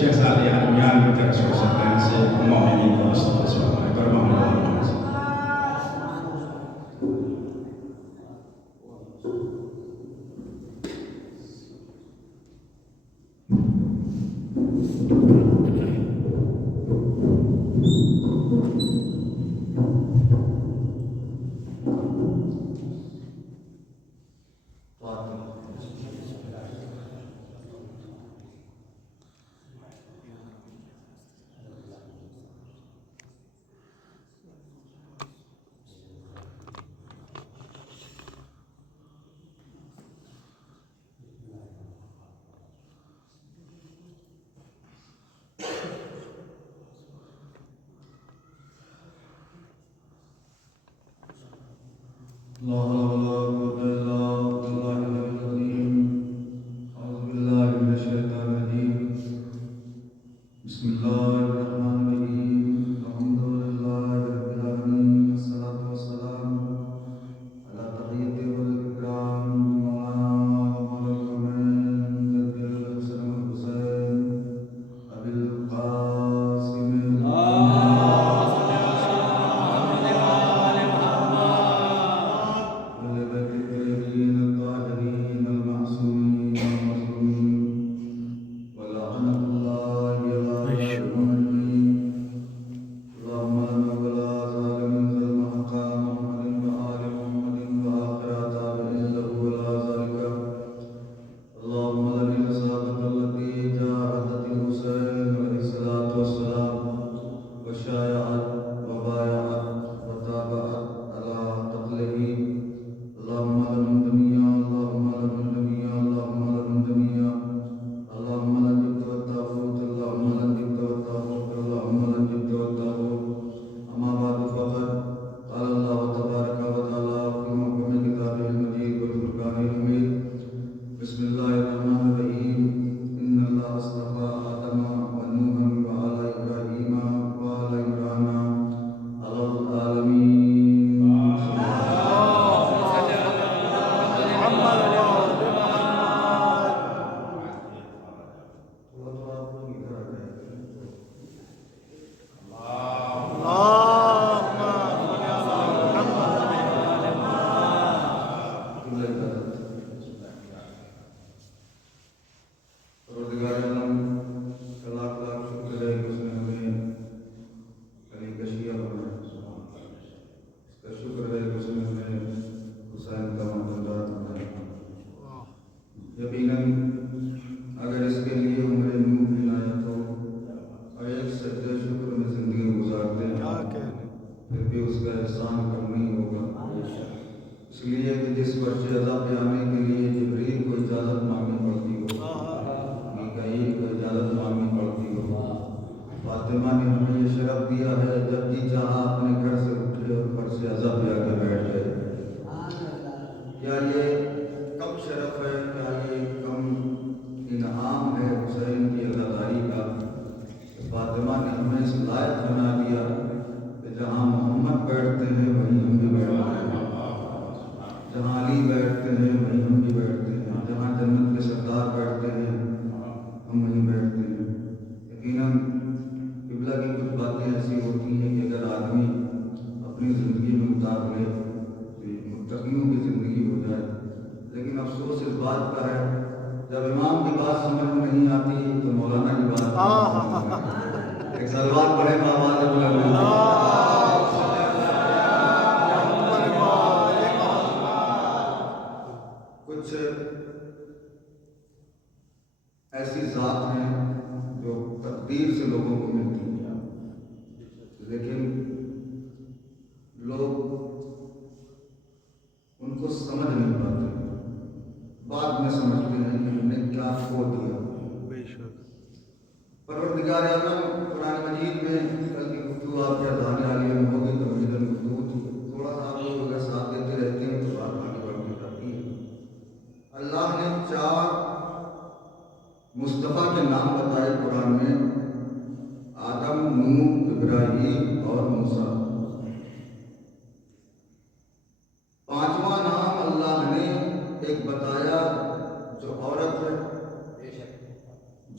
Syekh Saleh Al-Mian kita selesaikan semua ini terus semua korban.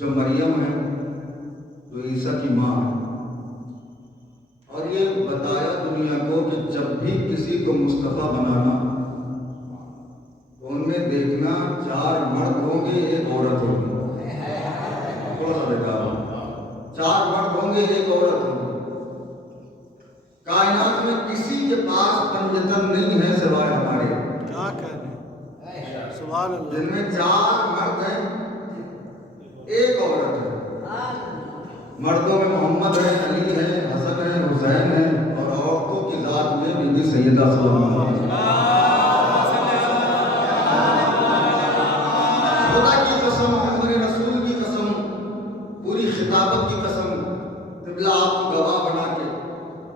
جو مریم ہے جو عیسیٰ کی ماں ہے، اور یہ بتایا دنیا کو کہ جب بھی کسی کو مصطفیٰ بنانا تو ان میں دیکھنا 4 مرد ہوں گے 1 عورت ہوگی. تھوڑا سا دیکھا 4 مرد ہوں گے 1 عورت ہوگی. کائنات میں کسی کے پاس پنجتن نہیں ہے سوائے ہمارے. کیا کہہ رہے ہیں؟ سبحان اللہ. جن میں 4 مرد ہیں 1 عورت ہے. مردوں میں محمد ہے، علی ہے، حسن ہے، حسین ہے، اور عورتوں کی ذات میں بی بی سیدہ سلمہ ہے. خدا کی قسم، ہمارے رسول کی قسم، پوری خطابت کی قسم، قبلہ آپ کو گواہ بنا کے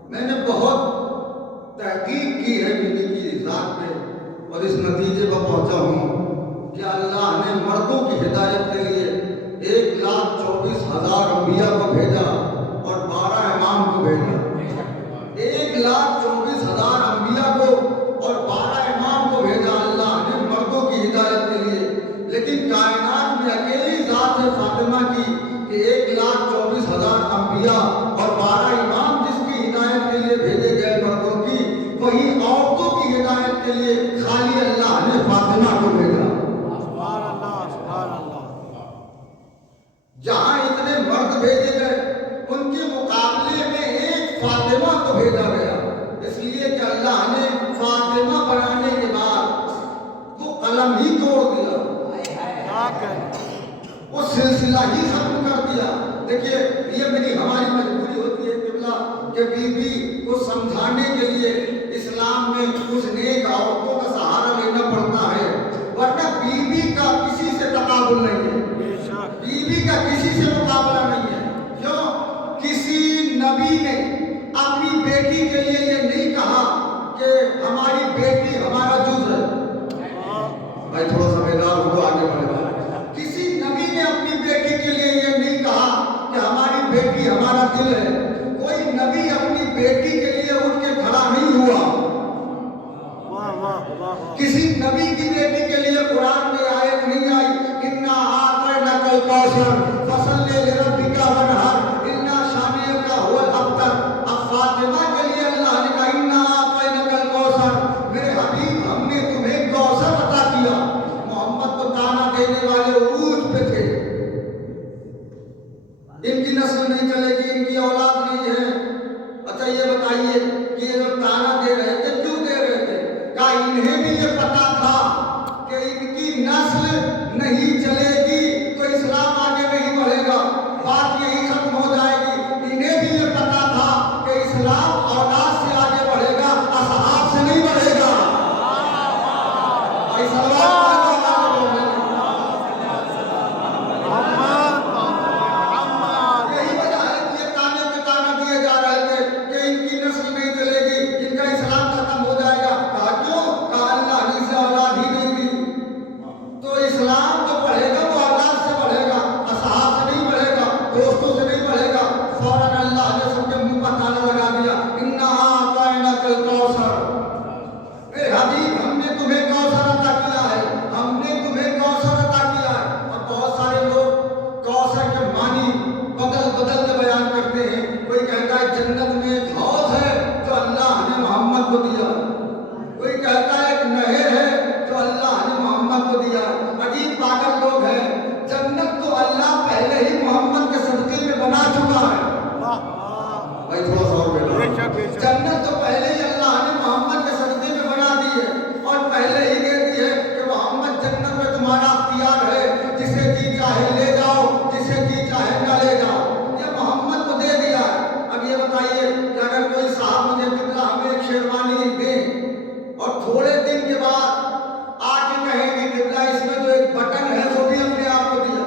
میں نے بہت تحقیق کی ہے بی بی کی ذات پہ، اور اس نتیجے پر پہنچا ہوں کہ اللہ نے مردوں کی ہدایت کے لیے 1,24,000 انبیاء کو بھیجا اور 12 امام کو بھیجا. 1,24,000 انبیاء کو اور 12 امام کو بھیجا اللہ نے مردوں کی ہدایت کے لیے. لیکن کائنات میں اکیلی ذات ہے فاطمہ کی کہ 1,24,000 انبیاء اور 12 امام جس کی ہدایت کے لیے بھیجے گئے مردوں کی، وہی عورتوں کی ہدایت کے لیے خالی اللہ نے فاطمہ کو بھیجا. سبحان اللہ، سبحان اللہ. جہاں اتنے مرد بھیجے گئے ان کے مقابلے میں ایک فاطمہ کو بھیجا گیا، اس لیے کہ اللہ نے فاطمہ بنانے کے بعد وہ قلم ہی توڑ دیا، کیا کہہ رہے ہیں؟ وہ سلسلہ ہی ختم کر دیا. دیکھیے یہ میری ہماری مجبوری ہوتی ہے قبلہ کہ بی بی کو سمجھانے کے لیے اسلام میں کچھ نیک عورتوں کا سہارا لینا پڑتا ہے، ورنہ بی بی کا کسی سے تقابل نہیں ہے. بے شک. بی بی کا کسی سے مقابلہ نہیں ہے. کیوں؟ کسی نبی نے اپنی بیٹی کے لیے یہ نہیں کہا کہ ہماری بیٹی ہمارا جز ہے. بھائی تھوڑا سا بیدار ہو تو آگے بڑھے گا. کسی نبی نے اپنی بیٹی کے لیے یہ نہیں کہا کہ ہماری بیٹی ہمارا دل ہے. کوئی نبی اپنی بیٹی کے لیے اٹھ کے کھڑا نہیں ہوا. واہ واہ واہ. کسی نبی کی بیٹی کے لیے قرآن میں آیت نہیں آئی اِنَّا أَعْطَيْنَاكَ الْكَوْثَرَ فَصَلِّ لِرَبِّكَ وَانْحَرْ إِنَّا شَانِئَكَ هُوَ الْأَبْتَرُ. اب فاطمہ کے لیے اللہ نے کہا اِنَّا أَعْطَيْنَاكَ الْكَوْثَرَ. میرے حبیب ہم نے تمہیں کوثر عطا کیا. محمد کو تانا دینے والے عروج پہ تھے، ان کی نسل نہیں چلے گی، ان کی اولاد نہیں ہے. اچھا یہ بتائیے کہ یہ لوگ تانا دے رہے تھے کیوں دے رہے تھے؟ کیا انہیں بھی یہ پتا تھا کہ ان کی نسل نہیں چلے گی تو اسلام آگے نہیں بڑھے گا، بات یہی ختم ہو جائے گی؟ انہیں بھی یہ پتا تھا کہ اسلام اولاد سے آگے بڑھے گا، اصحاب سے نہیں بڑھے گا. بھائی سلوات جنت تو پہلے ہی اللہ نے محمد کے صدقے میں بنا دی ہے، اور پہلے ہی کہہ دی ہے کہ محمد جنت میں تمہارا اختیار ہے، جسے جی چاہے لے جاؤ، جسے جی چاہے نہ لے جاؤ. یہ محمد کو دے دیا ہے. اب یہ بتائیے کہ اگر کوئی صاحب مجھے قبلہ ہمیں ایک شیروانی دے اور تھوڑے دن کے بعد آ کے کہیں گے قبلہ اس میں جو ایک بٹن ہے وہ بھی اپنے آپ کو دیا.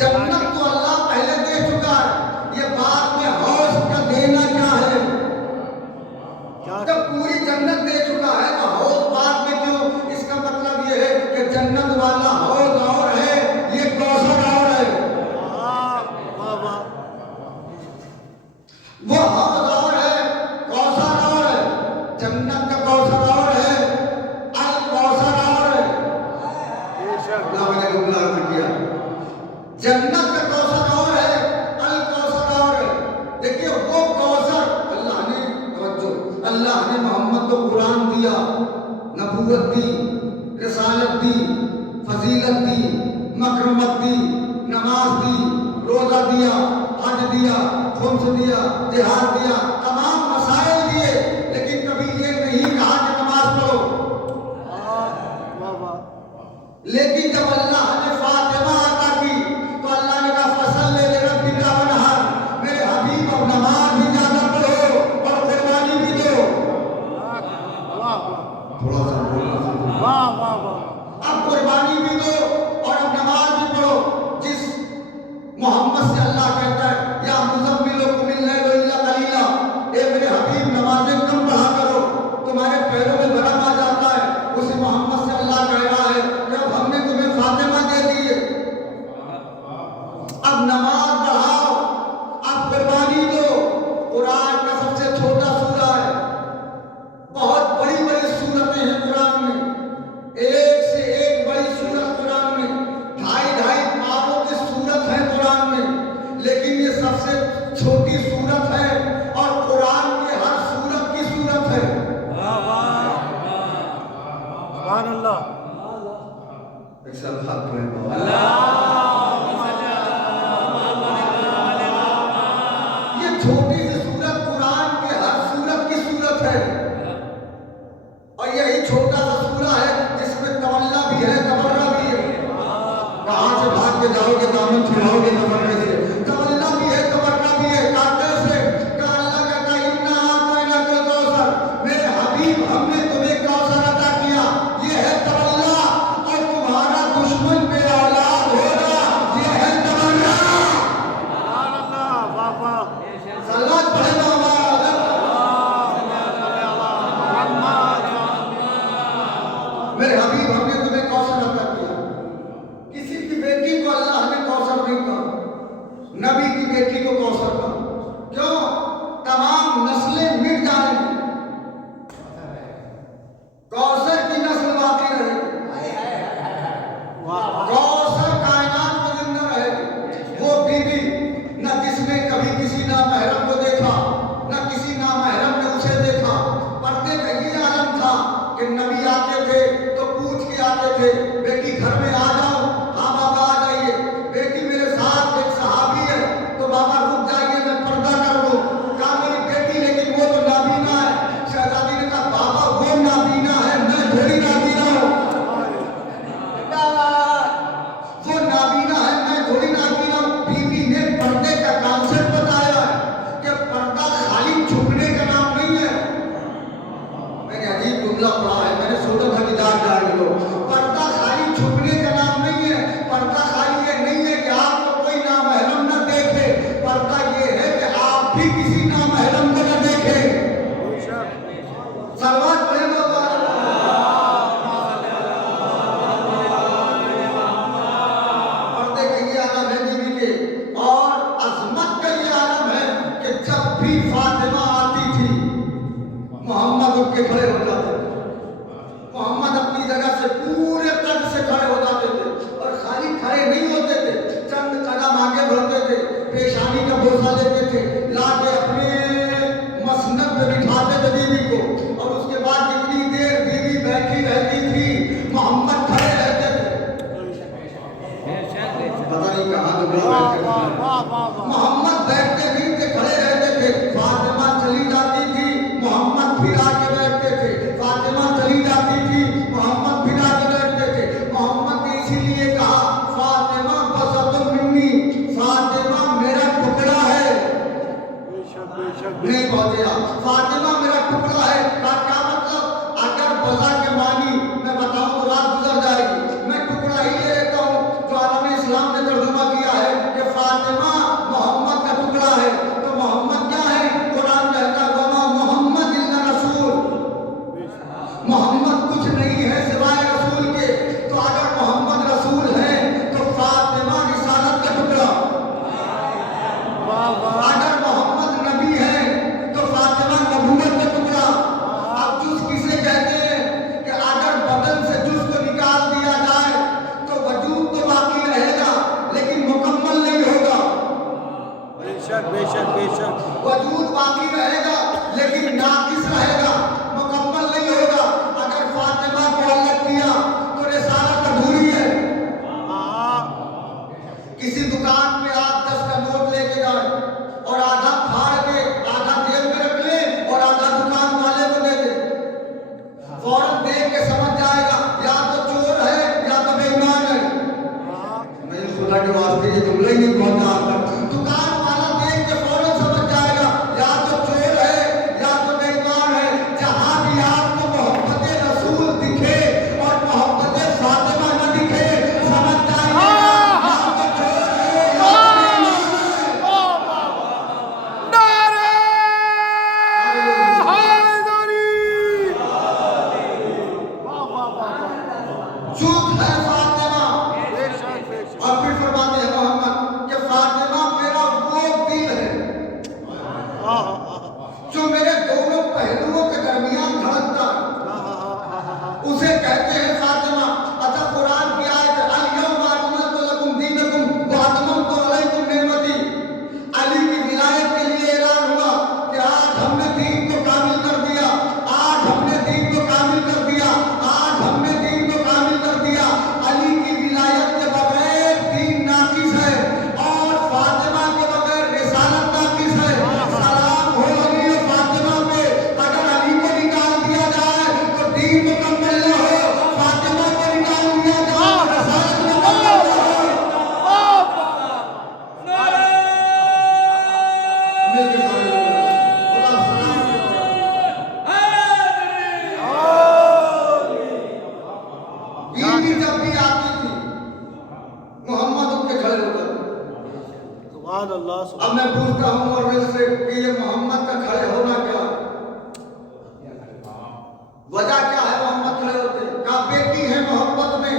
جنت تو اللہ پہلے دے چکا ہے، یہ بات میں حوض کا دینا کیا ہے؟ جب پوری جنت دے چکا ہے تو حوض بعد میں کیوں؟ اس کا مطلب یہ ہے کہ جنت والا حوض اور ہے، یہ کوثر اور ہے. وہ حوض اور ہے، کوثر اور ہے. جنت کا کوثر اور ہے، الکوثر اور ہے. اللہ نے جملہ عرض کیا जन्नत का कौसर और है, अल कौसर और है। देखिए वो कौसर अल्लाह ने, तवज्जो, अल्लाह ने मोहम्मद को कुरान दिया, नबूवत दी, रिसालत दी, फजीलत दी, मकरमत दी, नमाज दी, रोजा दिया, हज दिया, खुम्स दिया, जिहाद दिया, तमाम मसाइल दिए, लेकिन कभी ये नहीं कहा कि नमाज पढ़ो। वाह वाह लेकिन जब अल्लाह ने फातिमा अता की तो अल्लाह ने कहा फसल्ले लिरब्बिका वनहर, मेरे हबीब अब नमाज भी ज्यादा पढ़ो और कुर्बानी भी दो। वाह थोड़ा सा बोलो, वाह वाह वाह अब कुर्बानी भी दो और अब नमाज भी पढ़ो। जिस मोहम्मद से अल्लाह कहता है या मुज़म्मिलो कुमिल लैलो इल्ला कलीला, ए मेरे हबीब नमाजें कम पढ़ा करो, तुम्हारे पैरों में भरम आ जाता है, उसे मोहम्मद से अल्लाह कह रहा है कि अब हमने तुम्हें फातिमा दे दी है, अब नमाज बढ़ाओ, अब कुर्बानी दो। कुरान का सबसे छोटा सूरा है, बहुत बड़ी बड़ी सूरतें हैं कुरान में, एक से एक बड़ी सूरत कुरान में, ढाई ढाई पारों की सूरत है कुरान में, लेकिन ये सबसे छोटी सूरत है और कुरान की हर सूरत की सूरत है। सुभान अल्लाह ये छोटी सी सूरत कुरान के हर सूरत की सूरत है, और यही छोटा सा सूरा है जिसमें तवल्ला भी है, तबर्रा भी है। कहां से भाग के जाओगे, दामन छुड़ाओगे तबर्रे से, तवल्ला भी है, तबर्रा भी है। काटे से कहा अल्लाह कहता है इन्ना आतैनाकल कौसर, मेरे हबीब हमने तुम्हें कौसर अता किया, ये है तवल्ला, और तुम्हारा दुश्मन मेरा औलाद होगा, ये है तबर्रा। सुभान अल्लाह वाह वाह सलात पढ़े ना हमारा मेरे हबीब हमने तुम्हें कौसर अता किया। किसी की बेटी को अल्लाह ने कौसर नहीं कहा, नबी की बेटी को कौसर कहा। क्यों? तमाम नस्लें मिट जाएंगी, कौसर की नस्ल बाकी रहेगी, कौसर कायनात में जिंदा रहेगी। वो बीबी न जिसने कभी किसी नामहरम को देखा, न किसी नामहरम ने उसे देखा, पर्दे का ये आलम था कि नबी आते थे तो पूछ के आते थे, बेटी घर में आ जाओ, हाँ बाबा आ जाइए, बेटी मेरे साथ एक सहाबी है तो बाबा रुक जाइए मैं पर्दा कर दूं। कहा मेरी बेटी लेकिन वो तो नाबीना है। शहजादी ने कहा बाबा वो नाबीना है, मैं थोड़ी नाबीना हूँ। वो नाबीना है, मैं थोड़ी नाबीना हूँ। बीबी ने पर्दे का कॉन्सेप्ट बताया है कि पर्दा खाली छुपने का नाम नहीं है। मैंने अजीब जुमला पढ़ा है, मैंने सोचा था कि जान लो, पर्दा खाली छुपने का नाम नहीं है। पर्दा खाली ये नहीं है कि आपको कोई नामहरम न देखे, पर्दा ये है कि आप भी किसी नामहरम को न देखें। सलवात पढ़े तो पर्दे का ये आलम है बीवी के, और अजमत का ये आलम है कि जब भी फातिमा आती थी मोहम्मद उठ के खड़े हो जाते थे। मोहम्मद अपनी जगह से पूरे कद से खड़े हो जाते थे, और खाली खड़े नहीं होते थे, चंद कदम आगे बढ़ते थे, पेशानी का बोसा लेते थे, लाके अपने मसनद पे बिठाते थे बीवी को, और उसके बाद जितनी देर बीवी बैठी रहती थी मोहम्मद खड़े रहते थे। पता नहीं कहाँ तो वाह वाह वाह वाह मोहम्मद बैठते नहीं थे, खड़े रहते थे। फातिमा चली जाती थी, मोहम्मद फिर आके बैठते थे, फातिमा चली जाती थी, मोहम्मद फिर आके बैठते थे। मोहम्मद ने इसीलिए कहा फातिमा बसतुन मिन्नी, फातिमा मेरा टुकड़ा है। बेशक नहीं पहुंचे आप, फातिमा मेरा टुकड़ा है। का क्या मतलब? अगर बजा के मानी मैं बताऊं तो रात गुजर जाएगी, मैं टुकड़ा ही ले लेता हूं। जो आलम इस्लाम ने तर्जुमा किया है कि फातिमा मोहम्मद किसी दुकान पे आप 10 का नोट लेके जाए और आधा फाड़ के आधा जेब में रख ले और आधा दुकान वाले को दे दे, फौरन देख के समझ जाएगा या तो चोर है या तो बेईमान है। नहीं, खुदा के वास्ते ये जुमला ही नहीं पहुंचा आप तक। दुकान वाला देख के फौरन समझ जाएगा या तो चोर है या तो बेईमान है। जहां भी आपको मोहब्बत रसूल दिखे और मोहब्बत फातिमा न दिखे, समझ जाइए या तो चोर है या तो नारे हैदरी! वाह वाह वाह वाह! चूक है फातिमा। बेशक बेशक। और फिर फरमाते हैं मोहम्मद कि फातिमा मेरा वो दिल है जो मेरे दोनों पहलुओं के दरमियान धड़कता है, उसे कहते हैं फातिमा। अच्छा, कुरान की आयत अल-यौम अकमलतु लकुम दीनकुम व अतममतु अलैकुम निअमती, अली की विलायत के लिए ऐलान हुआ कि आज हमने दीन को कामिल कर दिया, आज हमने दीन को कामिल कर दिया, आज हमने दीन को कामिल कर दिया। अली की विलायत के बगैर दीन नाकिस है और फातिमा के बगैर रिसालत नाकिस है। सलाम हो अली और फातिमा पे। अगर अली को निकाल दिया जाए तो दीन मुकम्मल न हो, फातिमा को निकाल दिया जाए तो रिसालत मुकम्मल न हो। मिलके पढ़ो। खुदा सलाम बीवी जब भी आती थी मोहम्मद उठ के खड़े होकर। सुभान अल्लाह सुभान अब मैं पूछता हूँ और से कि ये मोहम्मद का खड़े होना क्या है? वजह क्या है मोहम्मद खड़े होते? का बेटी है मोहब्बत में,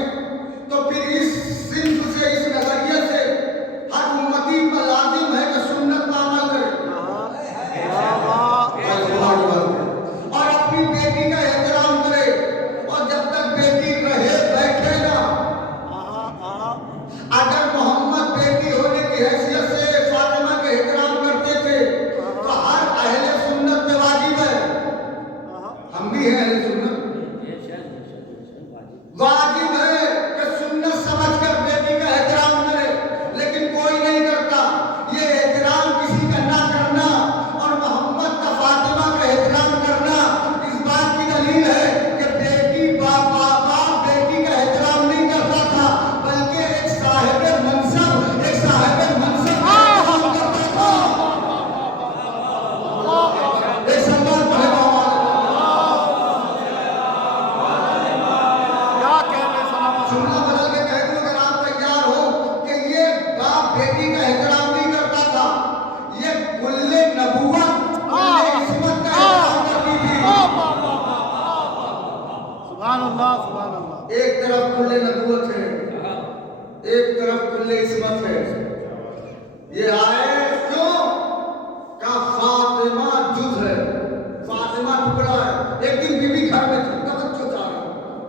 तो फिर इस सिंध से, इस नजरिए से हर उम्मती पर लाजिम है कि सुन्नत पर अमल करे और अपनी बेटी का एहतराम करे। और जब तक बेटी रहे बैठे ना, अगर मोहम्मद बेटी होने की हैसियत से फातिमा के एहतराम करते थे तो हर अहले सुन्नत पे वाजिब है, हम भी हैं अहले सुन्नत, वाजिब है कि सुन्नत समझकर बेटी का एहतराम करे। लेकिन कोई नहीं करता। ये एहतराम किसी का ना करना और मोहम्मद का फातिमा का एहतराम करना इस बात की दलील है कि बेटी बाप बेटी का एहतराम नहीं करता था, बल्कि एक साहिब मनसब का एहतराम करता था। एक सम्मान पड़ेगा क्या कहने सलाम जुमला बदल के कह दूं अगर आप तैयार हो कि ये बाप बेटी का एहतराम नहीं करता था, ये कुल्ले नबूवत कुल्ले इस्मत का एहतराम करती थी। सुभान अल्लाह। एक तरफ कुल्ले नबूवत है, एक तरफ कुल्ले इस्मत है। ये आए क्यों? का फातिमा जुज है, फातिमा टुकड़ा है। एक दिन बीवी घर में थी, तवज्जो चाहे,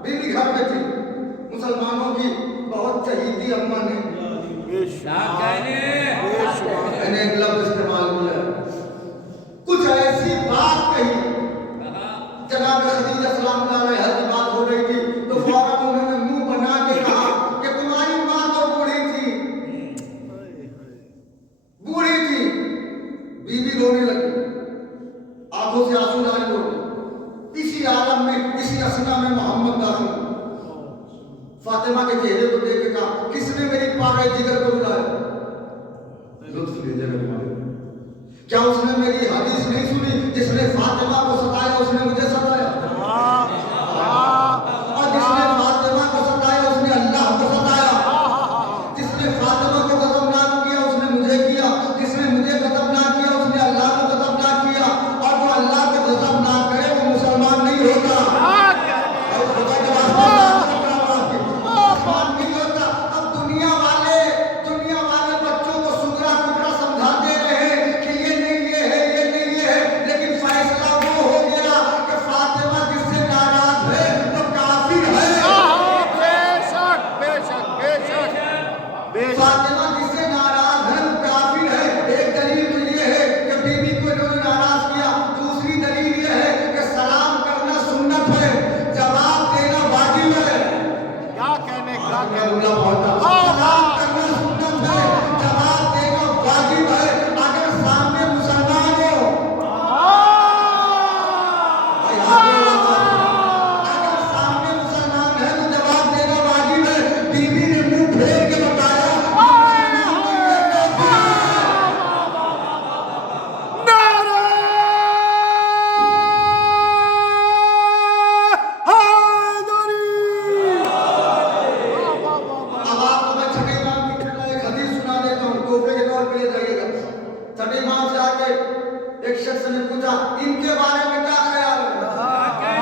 बीवी घर में थी, मुसलमानों की बहुत चहीती अम्मा ने, मैंने एक लफ्ज इस्तेमाल किया, कुछ ऐसी बात कही, जनाब खदीजा सलामुल्लाह अलैहा की बात हो रही थी, तो फौरन उन्होंने मुंह बना के कहा कि तुम्हारी माँ तो बूढ़ी थी, बूढ़ी थी। बीवी रोने लगी, आंखों से आंसू जारी हो गए। इसी आलम में, इसी असना में मोहम्मद दाखिल हुए। फातिमा के चेहरे को देख के कहा, किसने मेरी पागल जिगर को रुलाया? लुत्फ लीजिए मेरे मालिक। क्या उसने मेरी हदीस नहीं सुनी, जिसने फातिमा को सताया उसने मुझे सताया, और जिसने फातिमा को सताया उसने अल्लाह को सताया, जिसने फातिमा को गज़बनाक किया उसने मुझे किया, जिसने मुझे गज़बनाक किया उसने अल्लाह को गज़बनाक किया। और जो अल्लाह को गज़बनाक करे वो मुसलमान नहीं होता। और खुदा के वास्ते मुसलमान नहीं होता। अब दुनिया वाले बच्चों को सुगरा कुबरा समझाते रहे कि ये नहीं ये है, ये नहीं ये है, लेकिन फैसला वो हो गया कि फातिमा जिससे नाराज है वो काफिर है। बेशक बेशक बेशक बेशक। फातिमा जिससे जैसे ने पूछा इनके बारे में क्या ख्याल है,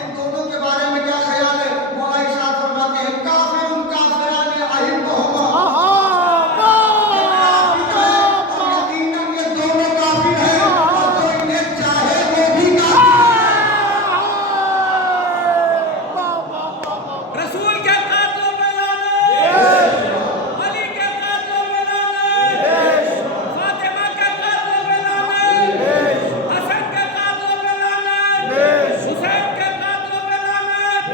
इन दोनों के बारे में क्या ख्याल है? मौला इरशाद फरमाते हैं काफिरुन काफिरान अहिब्बुहुमा, यकीनन ये दोनों काफिर हैं और जो इन्हें चाहे वो भी काफिर है। रसूल के कातलों पे लानत, अली के कातलों पे लानत, फातिमा के कातलों पे लानत, हसन के कातलों पे लानत, हुसैन के कातलों पे लानत,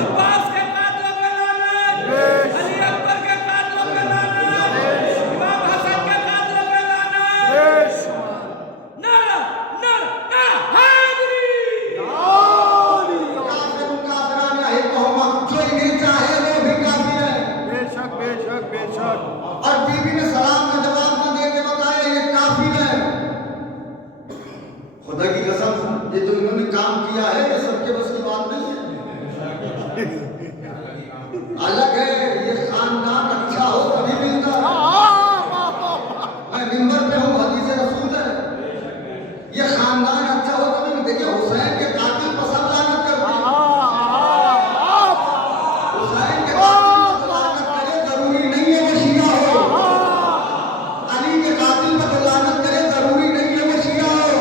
अब्बास के कातलों पे लानत, अली अकबर के कातलों पे लानत, इमाम हसन के कातलों पे लानत। नारा नारा हैदरी। काफिरुन काफिरान अहिब्बुहुमा, जो इन्हें चाहे वो भी काफिर है। बेशक बेशक बेशक। और बीबी ने सलाम का जवाब न दे के बताया ये काफिर है। खुदा की कसम ये जो इन्होंने काम किया है ये सबके बस की बात नहीं है। अलग है ये खानदान अच्छा हो तभी मिलता है। मैं मिंबर पे हूँ, हदीस रसूल है, ये खानदान अच्छा हो तभी मिलता है। देखिए हुसैन के कातिल पर सब लानत करते हैं, हुसैन के कातिल पर लानत करे जरूरी नहीं है वो शिया हो, अली के कातिल पर लानत करे जरूरी नहीं है वो शिया हो,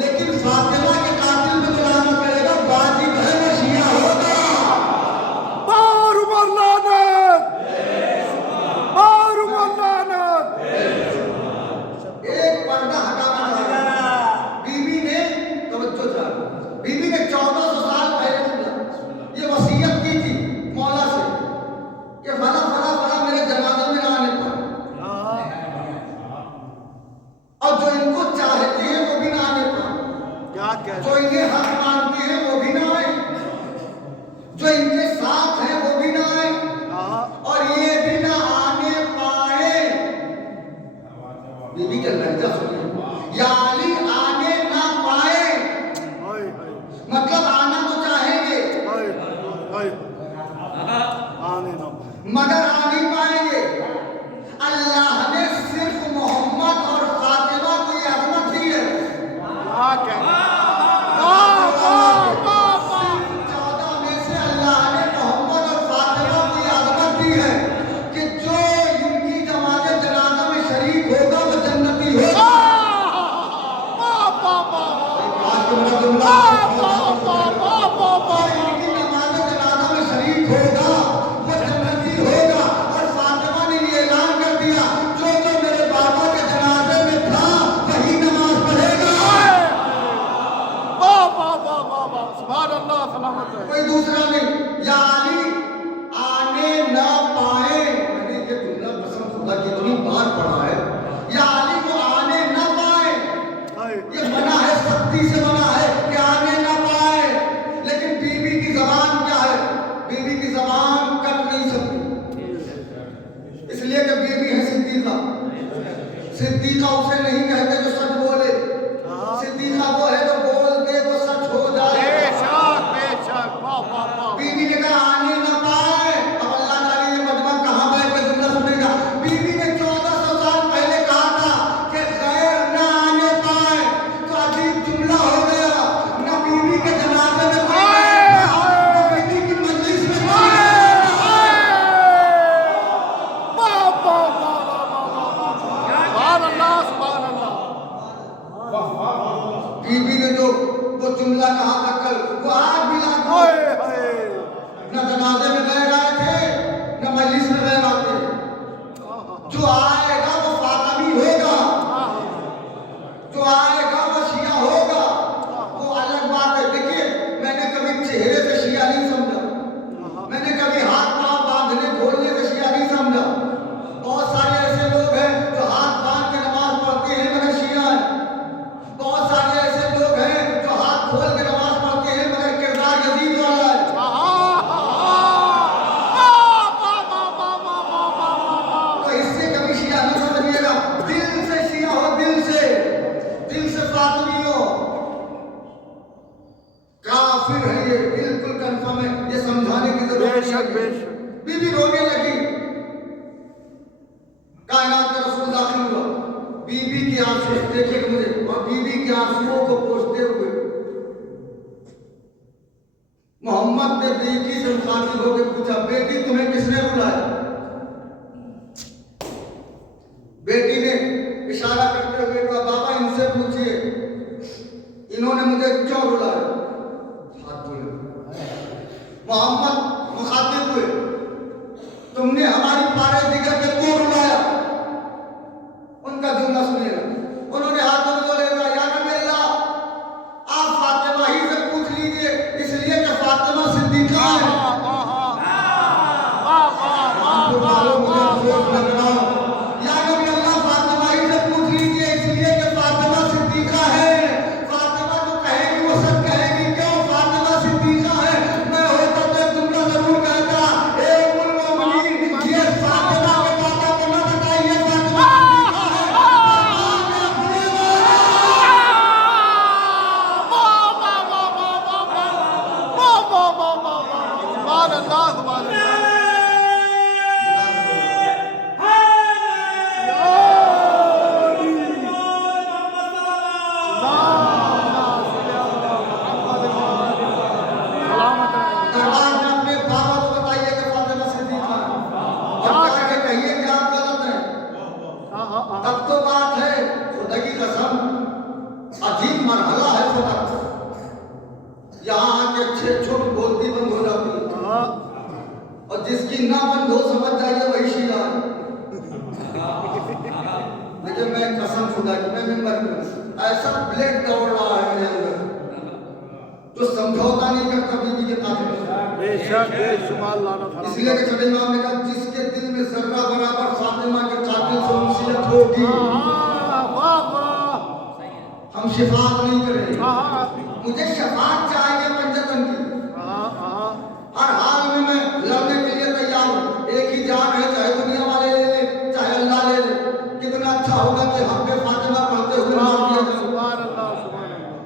लेकिन फातिमा के कातिल पर लानत करेगा वाजिब है वो शिया होगा। और उमर लानत, और उमर लानत। एक पर्दा हटाना चाहिए। बीबी ने तवज्जो चाहिए, बीबी ने 1400 साल पहले ये वसीयत की थी मौला से कि फला फला फला मेरे जनाजे में ना आने पाए, और जो इनको चाहते हैं वो भी ना आने पाए, क्या कह जो इन्हें हक मानते हैं वो भी ना आए, जो इनके साथ हैं वो भी ना आए, और ये भी ना आने पाए। बीबी का लहजा सुनिए, या अली आने ना पाए, मतलब आना तो चाहेंगे आने ना मगर आ नहीं पाएंगे। अल्लाह ने सिर्फ मोहम्मद और फातिमा को ये अजमत दी है। क्या कह 14 में से अल्लाह ने मोहम्मद और फातिमा को ये अजमत दी है कि जो इनकी जमात जनाजा में शरीक होगा वो जन्नती होगा। आज तो मेरा जुमला इनकी नमाज जनाजा में शरीक होगा वो जन्नती होगा। और फातिमा ने ये ऐलान कर दिया जो जो मेरे बाबा के जनाजे में था वही नमाज पढ़ेगा। सुभान अल्लाह, सलामत है। कोई दूसरा नहीं। या अली आने न पाए, मैंने ये जुमला कसम खुदा की इतनी बार पढ़ा है, या अली को आने न पाए, ये मना है, सख्ती से मना है कि आने न पाए। लेकिन बीबी की जबान क्या है? बीबी की जबान कट नहीं सकती, इसलिए कि बीबी है सिद्दीका। सिद्दीका उसे नहीं कहते जो सच बोले, सिद्दीका वो है जो बोल दे वो सच हो जाए। बेशक बेशक। वाह वाह वाह। बीबी ने कहा आने न पाए। अब अल्लाह ताला ये मजमा कहाँ बैठ के जुमला सुनेगा? बीबी ने 1400 साल पहले कहा था कि गैर न आने पाए, तो अजीब जुमला हो गया। न बीबी के जनाजे में कोई गैर था, न बीबी की मजलिस में कोई गैर था। सुभान अल्लाह, सुभान अल्लाह। बीबी ने जो वो जुमला कहा था कल, वो आज भी लागू है। न जनाजे में गैर आए थे, न मजलिस में गैर आते। जो आएगा वो फातिमी होगा, जो आएगा वो शिया होगा, वो अलग बात है। देखिए मैंने कभी चेहरे से शिया नहीं समझा, मैंने कभी हाथ पांव बांधने खोलने से शिया नहीं समझा। बहुत सारे ऐसे लोग हैं जो हाथ बांध के नमाज पढ़ते हैं मगर शिया है। बहुत सारे ऐसे लोग हैं जो हाथ खोल के नमाज पढ़ते हैं मगर किरदार यजीद वाला है। तो इससे कभी शिया न समझिएगा, दिल से शिया हो, दिल से फातिमी हो। काफिर है ये, बिल्कुल कंफर्म है, ये समझाने की जरूरत नहीं बेशक है। बेशक। बीबी रोने लगी, कायनात का रसूल दाखिल हुआ, बीबी की आंखें देखे मुझे बीवी के आंसुओं को पोंछते हुए मोहम्मद ने बेटी से मुखातिब होकर पूछा, बेटी तुम्हें किसने बुलाया? बेटी ने इशारा करते हुए कहा, बाबा इनसे पूछिए इन्होंने मुझे क्यों बुलाया? हाथ जोड़े मोहम्मद मुखातिब हुए, तुमने हमारी पारे दिगर के क्यों बुलाया? उनका जुमला सुनिएगा। उन्होंने हाथ जोड़े कहा, या नबी अल्लाह, आप फातिमा ही से पूछ लीजिए, इसलिए कि फातिमा सिद्दीका है। आपको मालूम मुझे अफसोस लग रहा हो। या नबी अल्लाह, फातिमा ही से पूछ लीजिए, इसलिए कि फातिमा सिद्दीका है। फातिमा जो कहेगी वो सब कहेगी, क्यों? फातिमा सिद्दीका है। मैं होता तो एक जुमला जरूर कहता, ए उम्मुल मोमिनीन, ये फातिमा के पापा को न बताइए फातिमा सिद्दीका है। सुभान अल्लाह, सुभान अल्लाह। सलामत रहे। दरबार में अपने बाबा को बताइए कि फातिमा सिद्दीका है। और जाके कहिए कि आप गलत हैं। तब तो बात है। खुदा की कसम, अजीब मरहला है खुदा। यहाँ आके अच्छे छोटी बोलती बंद हो जाती है, और जिसकी ना बंद हो समझ जाइए वही शीला है। लेकिन मैं कसम खुदा की, मैं मिंबर में ऐसा ब्लेड दौड़ रहा है मेरे अंदर जो समझौता नहीं करता बीवी के कातिल से। बेशक बेशुमार लानत हराम। इसलिए कि छठे इमाम ने कहा, जिसके दिल में जर्रा बराबर फातिमा के कातिल से उनसियत होगी, वाह वाह। हम शिफात नहीं करेंगे। हाँ मुझे शफात चाहिए पंजतन की। हाँ हाँ। हर हाल में मैं लड़ने के लिए तैयार हूँ। एक ही जान है, चाहे दुनिया वाले ले ले, चाहे अल्लाह ले ले। कितना अच्छा होगा कि हम पे फातिमा पढ़ते हुए मार दिया जाए। सुभान अल्लाह, सुभान अल्लाह।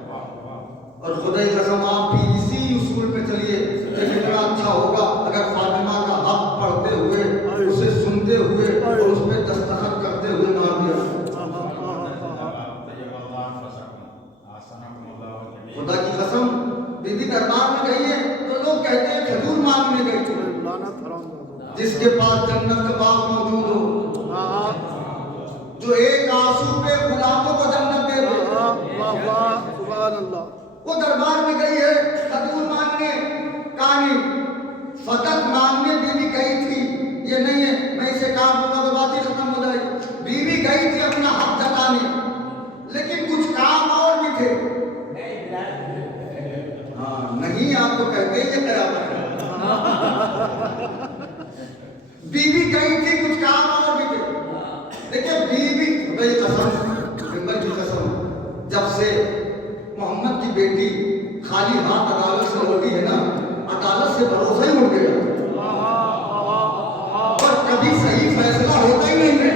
और खुदा की कसम, आप भी इसी उसूल पे चलिए कि कितना अच्छा होगा अगर फातिमा का हक पढ़ते हुए, उसे सुनते हुए और उस पे दस्तखत करते हुए मार दिया। खुदा की कसम, बीबी दरबार में गई है तो लोग कहते हैं खजूर मांगने गई थी। लानत हराम कर दो। जिसके पास जन्नत का बाग मौजूद हो, हाँ जो एक आंसू पे गुलामों को जन्नत दे दे, वाह वाह, सुभान अल्लाह। वो दरबार में गई है खजूर मांगने। कहानी फतक मांगने बीवी गई थी, ये नहीं है मैं इसे काम दूंगा तो बात ही खत्म हो जाएगी। बीवी गई थी अपना हक जताने, लेकिन कुछ काम और भी थे। हाँ नहीं, आप तो कहते हैं ये क्या बीवी गई थी, कुछ काम और भी थे। देखिए बीवी, भाई कसम, मिंबर की कसम, जब से मोहम्मद की बेटी खाली हाथ अदालत से लौटी है ना, अदालत से भरोसा ही उड़ गया। पर कभी सही फैसला होता ही नहीं है।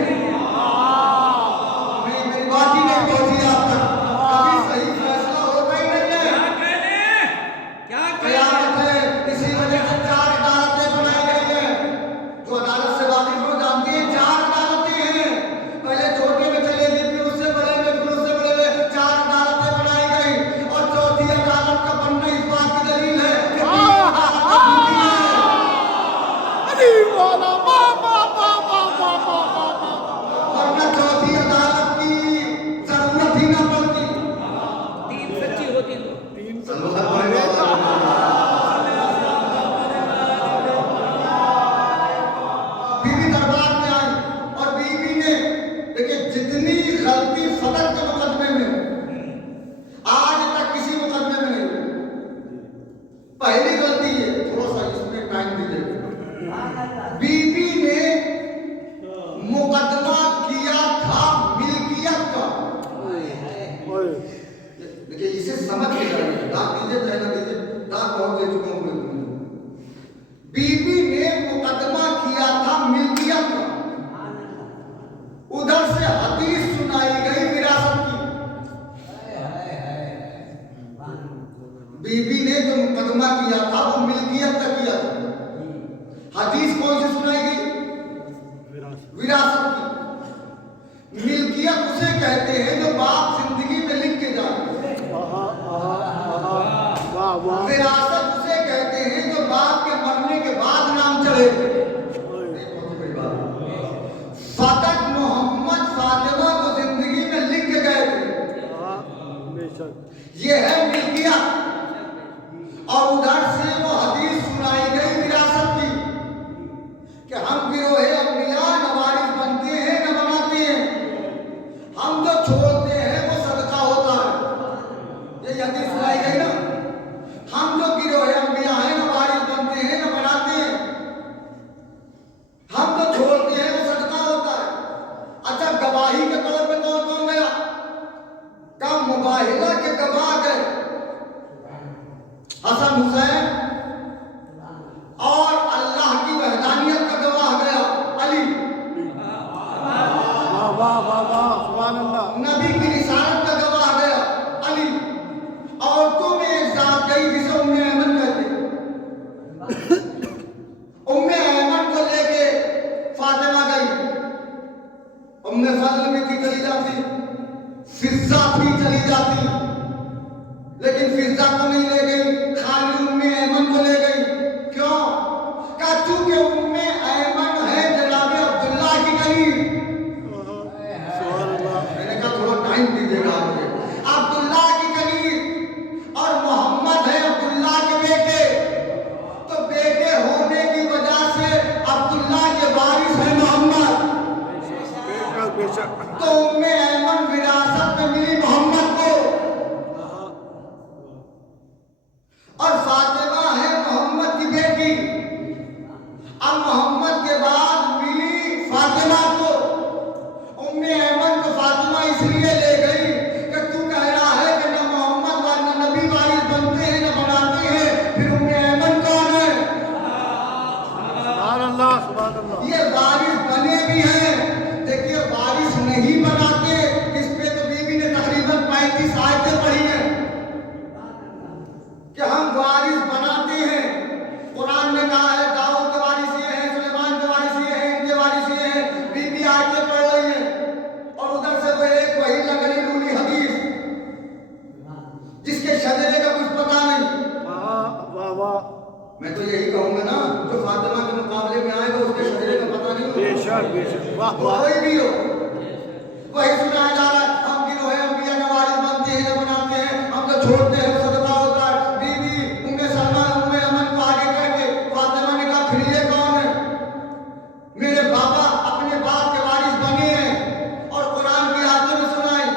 नहीं, मेरी बात ही नहीं पहुंची आप तक। कभी सही फैसला होता ही नहीं है। क्या कयामत है, इसी वजह से 4 अदालतें बनाई गई हैं। जो अदालत से वाकिफ हो जानती है, 4 अदालतें हैं। पहले छोटे में चलेगी, फिर उससे बड़े में, फिर उससे बड़े में, 4 अदालतें बनाई गई। और चौथी अदालत का बनना इस बात की दलील है कि अरे वाला वाह वाह वाह वाह वाह वाह वाह। वरना चौथी अदालत की जरूरत ही ना पड़ती। तीन सच्ची होती तो बीवी दरबार में आई और बीवी ने, देखिए जितनी गलती फतक के मुकदमे में आज तक किसी मुकदमे में नहीं हुई। पहली गलती है, थोड़ा सा इसमें टाइम दीजिए। बीवी ने मुकदमा किया था मिल्कियत का। देखिए इसे समझ के जाइए, दाग दीजिए चाहे ना दीजिए, दाग बहुत दे चुका हूं मैं। बीवी ने मुकदमा किया था मिल्कियत का। उधर से हदीस सुनाई गई विरासत की। बीवी ने जो मुकदमा किया था वो मिल्कियत का किया था। हदीस कौन सी सुनाई गई? विरासत की। मिल्कियत उसे कहते हैं जो बाप जिंदगी में लिख विरासत उसे कहते हैं जो बाप के मरने के बाद नाम चले। बहुत बड़ी बात। फातह मोहम्मद फातिमा को जिंदगी में लिख के गए थे, ये है मिल्कियत। और उधर से वो हदीस सुनाई गई विरासत की कि हम गिरोहे अंबिया न वारिस बनते हैं न बनाते हैं, हम जो छोड़ते हैं वो सदका होता है। ये हदीस सुनाई गई ना, हम जो गिरोहे अंबिया हैं न वारिस बनते हैं न बनाते हैं, हम जो छोड़ते हैं वो सदका होता है। अच्छा, गवाही के तौर पे कौन कौन गया? का मुबाहिला के गवाह गए हसन हुसैन, और अल्लाह की वहदानियत का गवाह गया अली। वाह वाह वाह वाह, सुभान अल्लाह। नबी की रिसालत का गवाह गया अली। औरतों में एक जात गई जिसे उम्मे ऐमन कहते। उम्मे ऐमन को लेके फातिमा गई। उम्मे फजल भी थी, चली जाती, फिजा भी चली जाती, लेकिन फिजा को नहीं ले गई, खाली उम्मे ऐमन को ले गई। क्यों? कहा चूंकि उम्मे ऐमन है जनाब अब्दुल्ला की करीब। मैंने कहा थोड़ा टाइम दीजिएगा मुझे। अब्दुल्ला की करीब और मोहम्मद है अब्दुल्ला के बेटे, तो बेटे होने की वजह से अब्दुल्ला के वारिस है मोहम्मद। तो उम्मे ऐमन विरासत में मिली मोहम्मद को, और फातिमा है मोहम्मद की बेटी। अब मोहम्मद के बाद मिली फातिमा को। उम्मे ऐमन को फातिमा इसलिए ले गई कि तू कह रहा है कि न मोहम्मद व न नबी वारिस बनते हैं न बनाते हैं, फिर उम्मे ऐमन कौन है? सुभान अल्लाह, सुभान अल्लाह। ये वारिस बने भी हैं। देखिए, वारिस नहीं बनाते, इस पे तो बीबी ने तकरीबन 35 आयतें पढ़ी हैं कि हम वारिस बनाते हैं। कुरान ने कहा है दाऊद के वारिस ये हैं, सुलेमान के वारिस ये हैं, इनके वारिस ये हैं। बीबी आयतें पढ़ रही हैं और उधर से वो एक वही लगनी लूली हदीस जिसके शजरे का कुछ पता नहीं। वाह वाह, मैं तो यही कहूंगा ना, जो फातिमा के मुकाबले में आएगा उसके शजरे का पता नहीं होगा। बेशक बेशक, वाह वो वाह। कोई भी हो, वही सुनाया जा रहा है हम गिरोहे अंबिया न वारिस बनते हैं न बनाते हैं, हम जो छोड़ते हैं वो सदका होता है। बीबी उम्मे सलमा उम्मे अमन को आगे करके फातिमा ने कहा फिर ये कौन है? मेरे बाबा अपने बाप के वारिस बने हैं और कुरान की आयतों में सुनाई।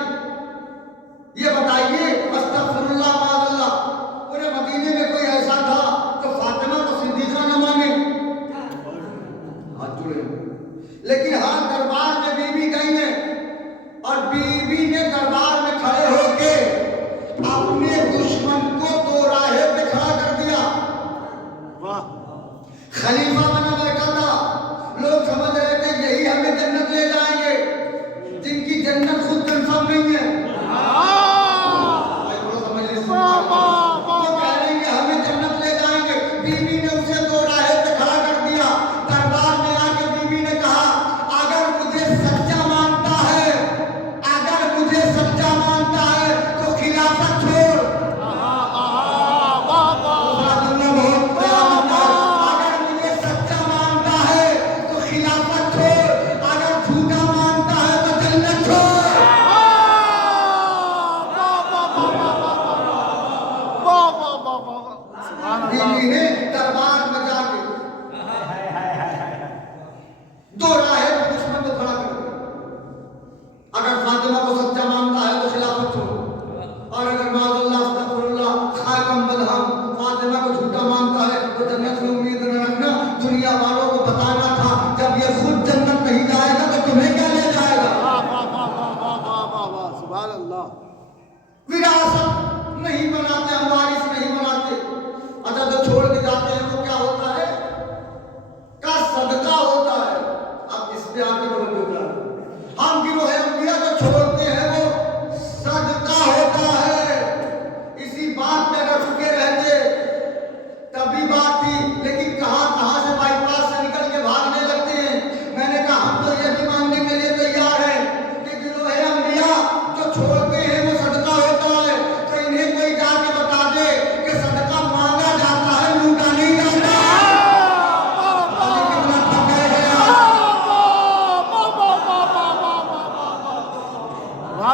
ये बताइए, अस्तगफिरुल्लाह माअल्लाह, पूरे मदीने में कोई ऐसा था तो फातिमा को सिद्दीका न माने? हाथ जुड़े। लेकिन हाँ, दरबार में बीबी गई है और बीबी ने दरबार में खड़े होके अपने दुश्मन को दो राहे पे खड़ा कर दिया। वाह, खलीफा बना बैठा था, लोग समझ रहे थे यही हमें जन्नत ले जाएंगे, जिनकी जन्नत खुद कंफर्म नहीं है। भाई थोड़ा समझ लीजिए। वो कह रहे हैं कि हमें जन्नत ले जाएंगे। बीबी ने उसे दो राहे पे खड़ा कर दिया। दरबार में आके बीबी ने कहा, अगर मुझे सच्चा मानता है, अगर मुझे सच्चा मानता है तो खिलाफत छोड़। बहुत प्यारा था। अगर मुझे सच्चा मानता है तो खिलाफत छोड़, अगर झूठा मानता है तो जन्नत छोड़। बीबी ने दरबार में जाके दो राहे पे दुश्मन को खड़ा कर दिया। अगर फातिमा को सच्चा मानता है तो खिलाफत छोड़ो, और अगर माज़अल्लाह अस्तगफिरुल्लाह खाकम बदहम फातिमा को झूठा मानता है तो जन्नत में उम्मीद न रखना। दुनिया वालों को बताना था, जब ये खुद जन्नत नहीं जाएगा तो तुम्हें क्या ले जाएगा? सुभान अल्लाह। विरासत नहीं बनाते, हम वारिस नहीं बनाते। अच्छा, जो छोड़ के जाते हैं वो क्या होता है? का सदका होता है। अब इस पे आके बोल देता है, हम गिरोहे अंबिया को छोड़ते हैं वो सदका होता है। इसी बात पे अगर रुके रहते तभी बात थी, लेकिन कहां कहां से बाईपास से निकल के भागने लगते हैं। मैंने कहा हम तो ये भी मानने के लिए तैयार हैं कि गिरोहे अंबिया जो छोड़ते हैं वो सदका होता है। तो इन्हें कोई जाके बता दे कि सदका मान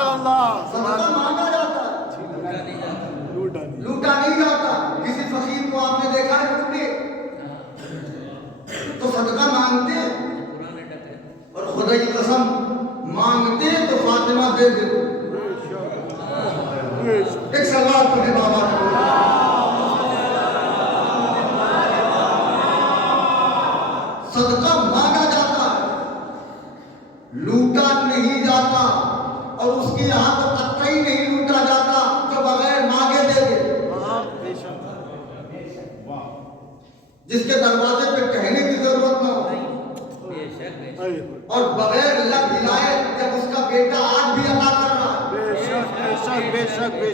سبحان اللہ صدقہ مانگا جاتا ہے، لوٹا نہیں جاتا. کسی فقیر کو آپ نے دیکھا ہے لوٹتے؟ تو صدقہ مانگتے ہیں اور خدا کی قسم مانگتے تو فاطمہ دے دیتے. ایک سوال پڑھے بابا کو. صدقہ مانگا جاتا ہے، لوٹا نہیں جاتا، اور اس کی یہاں تو قطعی نہیں لوٹا جاتا جو بغیر مانگے دے دے. جس کے دروازے پہ کہنے کی ضرورت نہ ہو اور بغیر لب ہلائے جب اس کا بیٹا آج بھی عطا کر رہا ہے. بے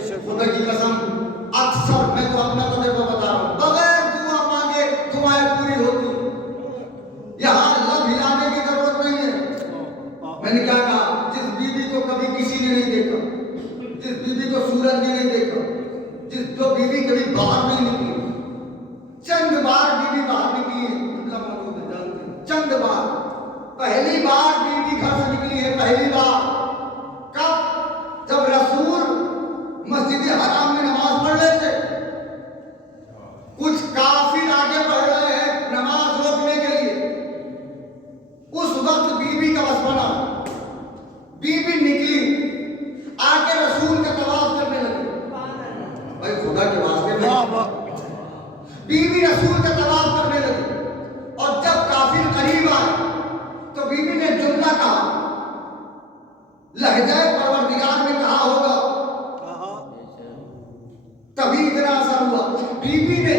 شک خدا کی قسم اکثر میں تو اپنا تجربہ بتا رہا ہوں، بغیر دعا مانگے دعائیں پوری ہوتی. یہاں لب ہلانے کی ضرورت نہیں ہے. میں نے کیا کہا؟ جس بیوی کو کبھی کسی نے نہیں دیکھا، جس بیوی کو سورج نے نہیں دیکھا، جو بیوی کبھی باہر نہیں نکلی، چند بار بیوی باہر نکلی ہے، چند بار. پہلی بار بیوی گھر سے نکلی ہے، پہلی بار کب؟ جب رسول مسجد حرام میں نماز پڑھ رہے تھے. کچھ کافر آگے بڑھ رہے ہیں نماز روکنے کے لیے. اس وقت بیوی کا بس بنا، بیوی نکلی آ کے رسول کا طواف کرنے لگی. بھائی خدا کے واسطے میں بیوی رسول کا طواف کرنے لگی. اور جب کافر قریب آئے تو بیوی نے جملہ کہا، لہجہ پروردگار میں کہا ہوگا، تبھی اتنا اثر ہوا. بیوی نے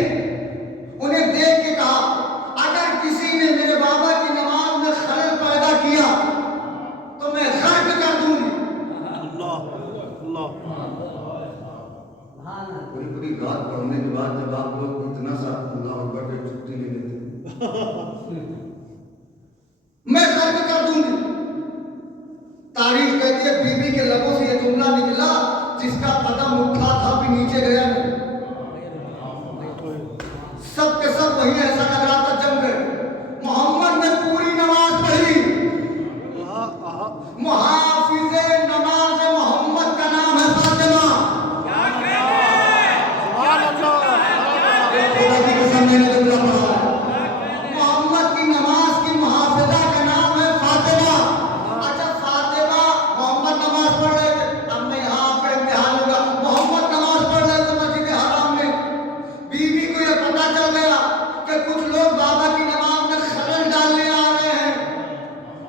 انہیں دیکھ کے کہا، اگر کسی نے میرے بابا کی نماز میں خلل پیدا کیا تو میں غرق کر دوں گی. کوئی پوری رات پڑھنے کے بعد جب آپ لوگ اتنا سا اللہ اکبر کے چھٹی لے لیتے میں غرق کر دوں گی. تاریخ کہتی ہے بیوی کے لبوں سے یہ جملہ نکلا جس کا قدم اٹھا تھا بھی نیچے گیا نہیں. سب کے سب وہی ایسا لگ رہا تھا جم گئے. محمد نے پوری نماز پڑھی. محافظ نماز محمد کا نام ہے فاطمہ. محمد کی نماز کی محافظہ کا نام ہے فاطمہ. اچھا فاطمہ محمد نماز پڑھ رہے تھے. اب میں یہاں آپ کا امتحان ہوگا. محمد نماز پڑھ رہے تھے مسجد حرام میں. بیوی کو یہ پتا چل گیا کہ کچھ لوگ بابا کی نماز میں خلل ڈالنے آ رہے ہیں.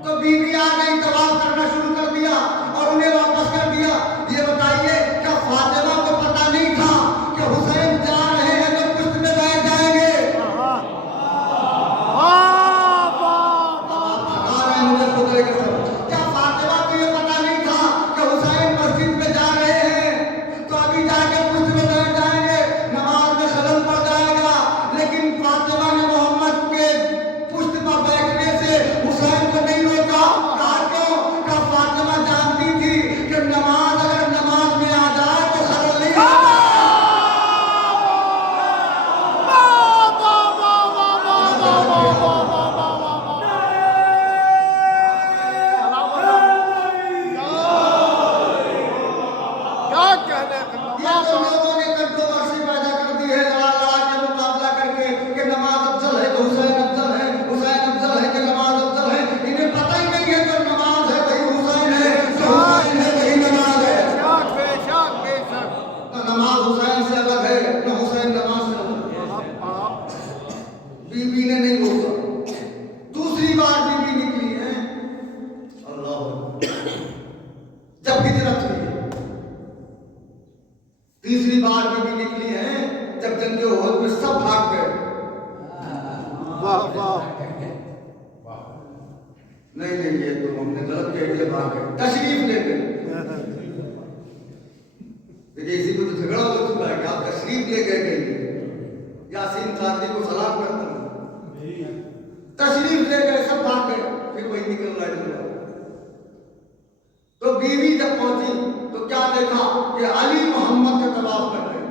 تو بیوی آ گئی، طواف کرنا شروع کر دیا اور انہیں واپس کر دیا. یہ بتائیے کیا فاطمہ کو پتا نہیں تھا کہ حسین جا رہے ہیں تو پشت میں بیٹھ جائیں گے؟ کیا فاطمہ کو یہ پتا نہیں تھا کہ حسین مسجد میں جا رہے ہیں تو ابھی جا کے پشت میں بیٹھ جائیں گے، نماز میں خلل پڑ جائے گا؟ لیکن فاطمہ نے محمد کے پشت پر بیٹھنے سے حسین کو نہیں روکا. کہا کیوں؟ کہ فاطمہ جانتی تھی کہ نماز اگر نماز میں آ جائے تو خلل نہیں ہوگا. یہ تو لوگوں نے کنٹروورسی پیدا کر دی ہے لڑا کے مقابلہ کر کے کہ نماز افضل ہے تو حسین افضل ہے، حسین افضل ہے کہ نماز افضل ہے. انہیں پتہ ہی نہیں ہے جو نماز ہے وہی حسین ہے، جو حسین ہے وہی نماز ہے. نہ نماز حسین سے الگ ہے نہ حسین نماز سے الگ ہے. بیوی نے نہیں روکا. دوسری بار بیوی نکلی ہے اللہ جب ہجرت ہوئی ہے. تیسری بار بیوی نکلی ہے جب جنگ احد میں سب بھاگ گئے. نہیں یہ تو ہم نے غلط کہہ دیا، بھاگ گئے تشریف لے گئے. دیکھیے اسی کو تو جھگڑا ہو چکا ہے کہ آپ تشریف لے گئے کہیں یاسین قادری کو سلام کرتا ہوں. تشریف لے گئے سب بھاگ گئے. پھر وہی نکل رہا ہے. تو بیوی جب پہنچی تو کیا دیکھا کہ علی محمد کا طواف کر رہے ہیں.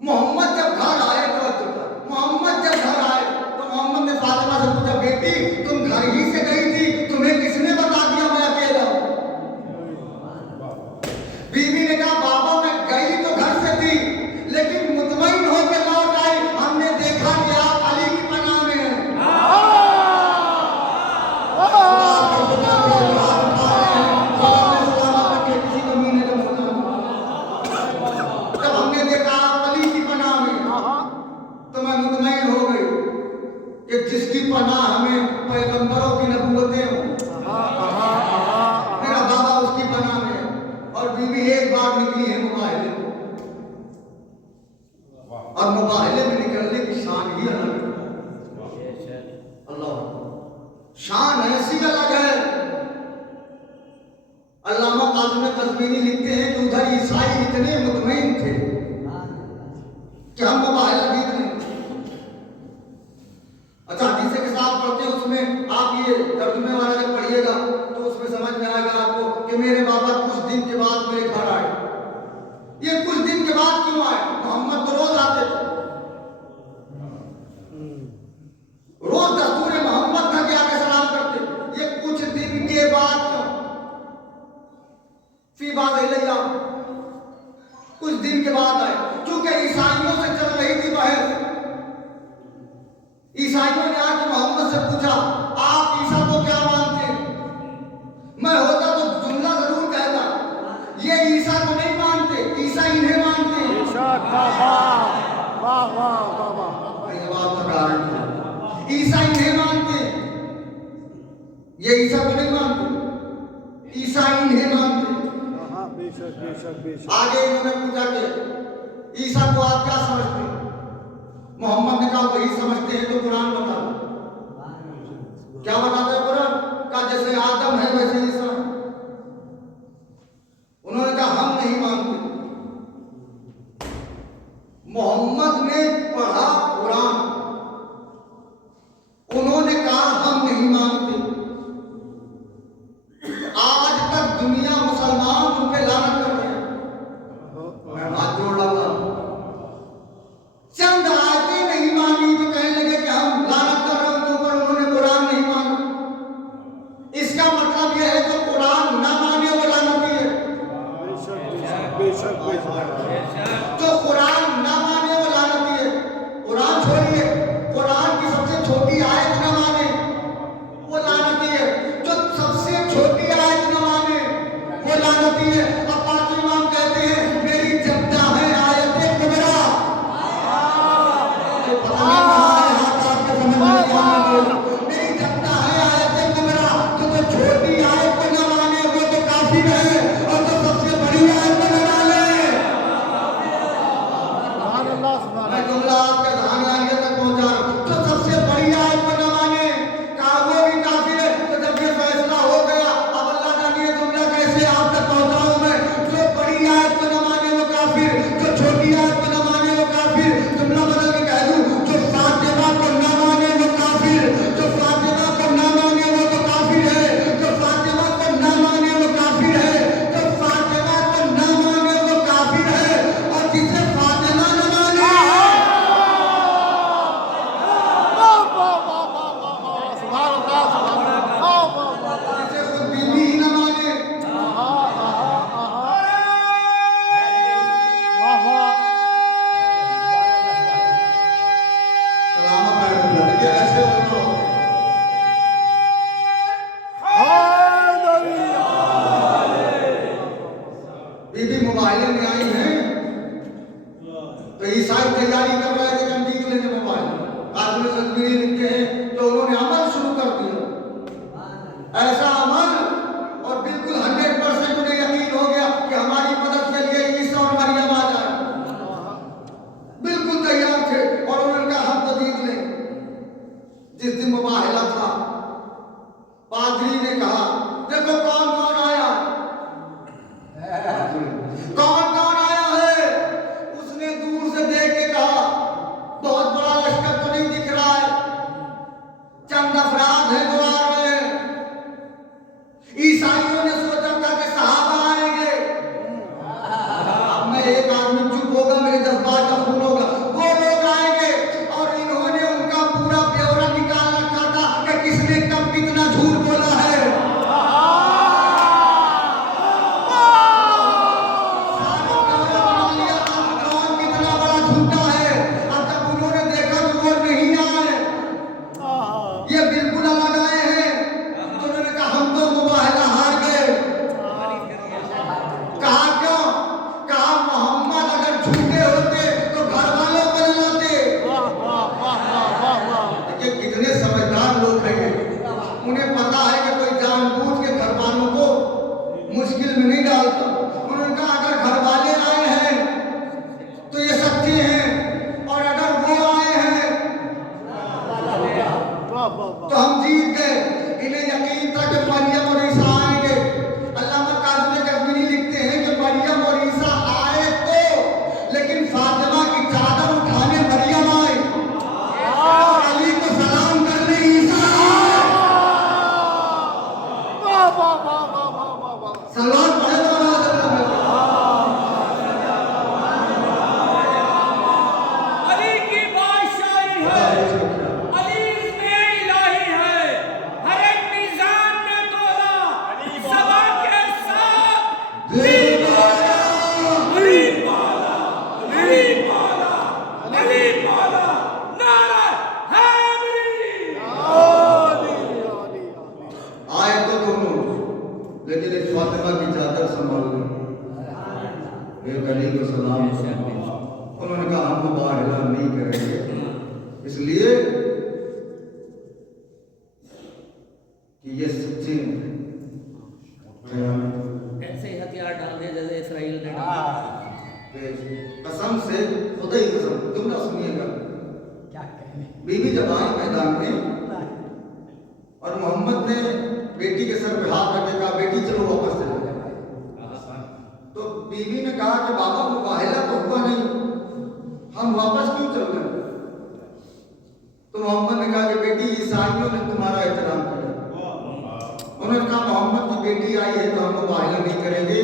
محمد جب گھر آئے تو محمد جب گھر آئے تو محمد نے فاطمہ سے پوچھا، بیٹی تم گھر ہی سے कि जिसकी पनाह हमें पैगंबरों की नबूवतें हों, मेरा बाबा उसकी पनाह में है। और बीवी एक बार निकली है मुबाहिले को, और मुबाहिले में निकलने की शान ही अलग है। अल्लाह, शान ऐसी अलग है। अल्लामा काज़िम कज़वीनी लिखते हैं कि उधर ईसाई इतने मुतमईन थे कि हम मुबाहिला गीत नहीं। अच्छा, हदीस के साथ पढ़ते हैं, उसमें आप ये तर्जुमे वाला जब पढ़िएगा तो उसमें समझ में आएगा आपको कि मेरे बाबा कुछ दिन के बाद मेरे घर आए। ये कुछ दिन के बाद क्यों आए? मोहम्मद तो रोज आते थे, रोज दस्तूर मोहम्मद था कि आके सलाम करते। ये कुछ दिन के बाद क्यों? फी बात इलैया, कुछ दिन के बाद आए, क्योंकि ईसाइयों से चल रही थी बहस। ईसाइयों ने आके मोहम्मद से पूछा, आप ईसा को क्या मानते हैं? मैं होता तो जुमला जरूर कहता, ये ईसा को नहीं मानते, ईसा इन्हें मानते हैं। ये बात का कारण है, ईसा इन्हें मानते हैं, ये ईसा को नहीं मानते, ईसा इन्हें मानते। आगे इन्होंने पूछा कि ईसा को आप क्या समझते हैं? मोहम्मद ने कहा वही समझते हैं तो कुरान बता दो। क्या बताता है कुरान? का जैसे आदम है वैसे ईसा। उन्होंने कहा हम नहीं मानते। मोहम्मद ने पढ़ा कुरान, उन्होंने कहा हम नहीं मानते। आज तक दुनिया मुसलमान उन पे लानत कर रहे हैं। मैं हाथ जोड़ लगा, चंद आयतें नहीं मानी तो कहने लगे कि हम लानत कर रहे हैं उनके ऊपर, उन्होंने कुरान नहीं माना। इसका मतलब यह है जो कुरान ना माने वो लानती है, जो कुरान ना माने वो लानती है। कुरान छोड़िए, कुरान की सबसे छोटी आयत ना माने वो लानती है, जो सबसे छोटी आयत ना माने वो लानती है। अब पाक इमाम कहते हैं मेरी जद्दा है आयत कुबरा। मेरी जद्दा है आयत कुबरा, तो छोटी आयत को न माने वो तो काफिर है, और जो सबसे बड़ी आयत को न माने। मैं जुमला आपके ध्यान आगे तक पहुंचा रहा हूं। जो सबसे बड़ी आयत को न माने, कहा वो भी काफिर है। तो जब ये फैसला हो गया, अब अल्लाह जाने ये जुमला कैसे आप तक पहुंचाऊं मैं। जो बड़ी आयत को न माने वो काफिर, जो छोटी आयत को न माने वो काफिर। जुमला बदल के कह दूं, जो फातिमा को न माने वो काफिर, जो फातिमा को न माने वो तो काफिर है, जो फातिमा को न माने वो काफिर है, जो फातिमा को न माने वो काफिर है, और जिसे फातिमा न माने, जिसे खुद बीवी ही न माने, सलामत है। ये ऐसे बोलो, बीबी मोबाइल में आई है तो ईसाई तैयारी कर रहे थे कि हम जीत लेंगे मोबाइल। काज़िम कज़वीनी लिखते हैं तो उन्होंने अमल शुरू कर दिया, ऐसा अमल, और बिल्कुल 100% उन्हें यकीन हो गया कि हमारी मदद के लिए ईसा और मरियम आ जाए। बिल्कुल तैयार थे, और उन्होंने कहा हम तो जीत लेंगे। जिस दिन मुबाहिला था, पादरी ने कहा देखो कौन कौन आया, कौन कौन आया है। उसने दूर से देख के कहा बहुत बड़ा लश्कर तो नहीं दिख रहा है, चंद अफराद हैं जो आ रहे हैं। ईसाइयों ने सोचा था कि सहाबा आएंगे। अब मैं एक आदमी चुप होगा, मेरे जज्बात का खून होगा, वो लोग आएंगे। और इन्होंने उनका पूरा ब्यौरा निकाल रखा था कि किसने कब कितना झूठ बोला है। उठाइए। उन्हें पता है कि कोई जानबूझ के घर वालों को मुश्किल में नहीं डालता। उन्होंने कहा अगर घर वाले आए हैं तो ये सच्चे हैं, और अगर वो आए हैं तो हम जीत गए। इन्हें यकीन था कि मरियम और ईसा आएंगे। अल्लामा काज़ी कश्मीरी लिखते हैं कि मरियम और ईसा आए तो, लेकिन फातिमा की चादर उठाने मरियम आए और अली को सलाम करने ईसा आए। सलमान पढ़े तो अली की बादशाही है, अली इसमें इलाही है। हर एक मिजान में तोला सवा के साथ अली मौला, अली मौला, अली मौला, अली मौला, नारा हैदरी। आए तो दोनों, लेकिन एक फातिमा की चादर संभाल ली, एक अली को सलाम किया। उन्होंने कहा हम मुबाहला नहीं करेंगे, इसलिए कि ये सच्चे हैं। ऐसे ही हथियार डाल दिए जैसे इसराइल ने कसम से, खुदा ही कसम, तुम ना सुनिएगा। बीवी जब आई मैदान में और मोहम्मद ने बेटी के सर पे हाथ रख के कहा बेटी चलो वापस चलो, तो बीवी ने कहा कि बाबा मुबाहला तो हुआ नहीं, हम वापस क्यों चल रहे हैं? तो मोहम्मद ने कहा कि बेटी ईसाइयों ने तुम्हारा एहतराम किया। उन्होंने कहा मोहम्मद की बेटी आई है तो हम मुबाहला नहीं करेंगे,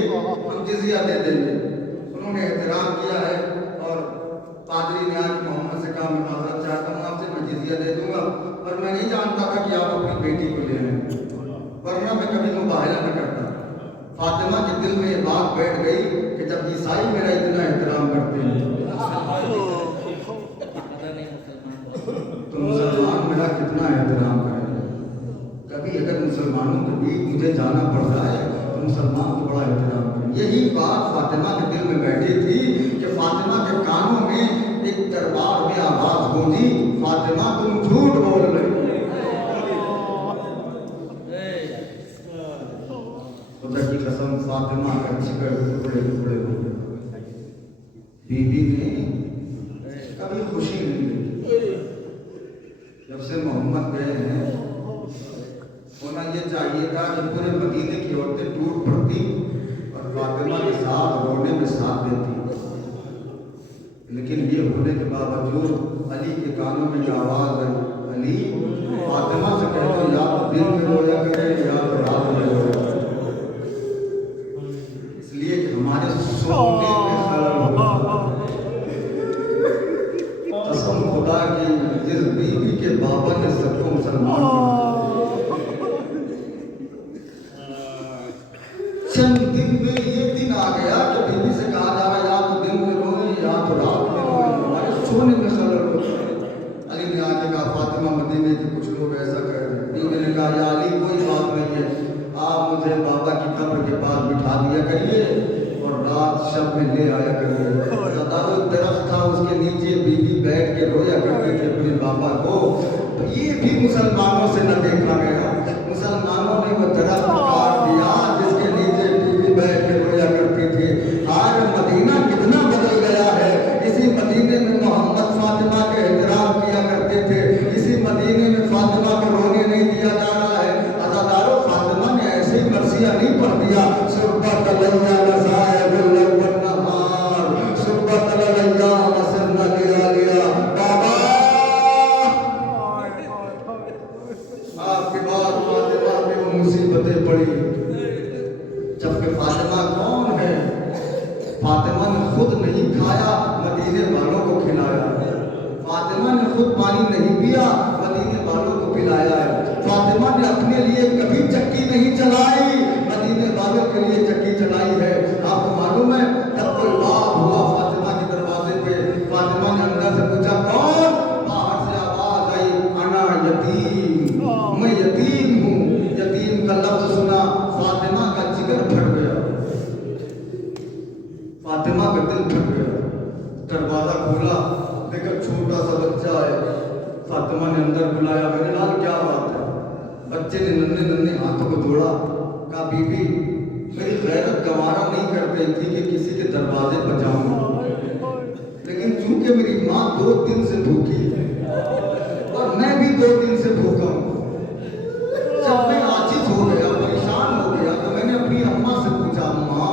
हम जिजिया दे देंगे। उन्होंने एहतराम किया है और पादरी ने आज मोहम्मद से कहा मैं माजरत चाहता हूँ आपसे, मैं जिजिया दे दूंगा, और मैं नहीं जानता था कि आप अपनी बेटी को ले आए, वरना मैं कभी मुबाहला न करता। फातिमा के दिल में ये बात बैठ गई कि जब ईसाई मेरा इतना एहतराम करते हैं तो मुसलमान मेरा कितना एहतराम करेंगे। कभी अगर मुसलमानों के बीच मुझे जाना पड़ जाए तो मुसलमान को बड़ा एहतराम करें। यही बात फातिमा के दिल में बैठी थी कि फातिमा के कानों में एक दरबार में आवाज गूंजी, फातिमा तुम झूठ बोल रहे हो। खुदा की कसम, फातिमा का जिगर टुकड़े टुकड़े हो गए। बीबी ने कभी खुशी नहीं ली। जब से मोहम्मद गए हैं, होना ये चाहिए था कि पूरे मदीने की औरतें टूट पड़ती और फातिमा के साथ रोने में साथ देती, लेकिन ये होने के बावजूद अली के कानों में ये आवाज आई, अली फातिमा से कह दो या तो दिन में रोया करे या तो रात में रोया करे, इसलिए कि हमारे सोने में खलल होगा। कसम खुदा की, जिस बीवी के बाबा ने सबको मुसलमान चंद दिन में ये दिन आ गया कि बीवी से कहा जा रहा या तो दिन में रोए या तो रात में रोए, हमारे सोने में खलल होगा। अली ने आके कहा फातिमा मदीने के कुछ लोग ऐसा कह रहे हैं। बीवी ने कहा या अली कोई बात नहीं है, आप मुझे बाबा की कब्र के पास बिठा दिया करिए और रात शब में ले आया करिए। सदारो दरख्त था, उसके नीचे बीवी बैठ के रोया करती थी अपने बाबा को। तो ये भी मुसलमानों से न देखा गया। मुसलमानों ने वो दरख्त काट दिया जिसके नीचे बीवी बैठ के रोया करती थी। आज मदीना कितना बदल गया है। इसी मदीने में मोहम्मद फातिमा के एहतराम किया करते थे, इसी मदीने में फातिमा को रोने नहीं दिया जा रहा है। अज़ादारो फातिमा ने ऐसे ही मर्सिया नहीं पढ़ दिया, सुब्बत अलैया लज़ाइबुल वन्नहार, सुब्बत अलैया मसन्ना लिया बाबा। आपके बाद फातिमा पे वो मुसीबतें पड़ी, जबकि फातिमा कौन है? फातिमा ने खुद नहीं खाया, मदीने वालों को खिलाया। फातिमा ने खुद पानी नहीं पिया, मदीने वालों को पिलाया है। फातिमा ने अपने लिए कभी चक्की नहीं चलाई, मदीने वालों के लिए चक्की चलाई है। आपको मालूम है जब कोई बाप हुआ फातिमा के दरवाजे पे, फातिमा ने अंदर से पूछा कौन? बाहर से आवाज आई, अना यतीम, मैं यतीम हूँ। यतीम का लफ्ज सुना, फातिमा का जिगर फट गया, फातिमा का दिल फट गया। दरवाजा खोला, देखा छोटा सा बच्चा है। फातिमा ने अंदर बुलाया, मेरे लाल क्या बात है? बच्चे ने नन्हे नन्हे हाथों को जोड़ा, कहा बीबी मेरी गैरत गवारा नहीं कर रही थी कि किसी के दरवाजे पर जाऊं, लेकिन चूंकि मेरी माँ 2 दिन से भूखी और मैं भी 2 दिन से भूखा हूँ, जब मैं आजिज हो गया, परेशान हो गया, तो मैंने अपनी अम्मा से पूछा, अम्मा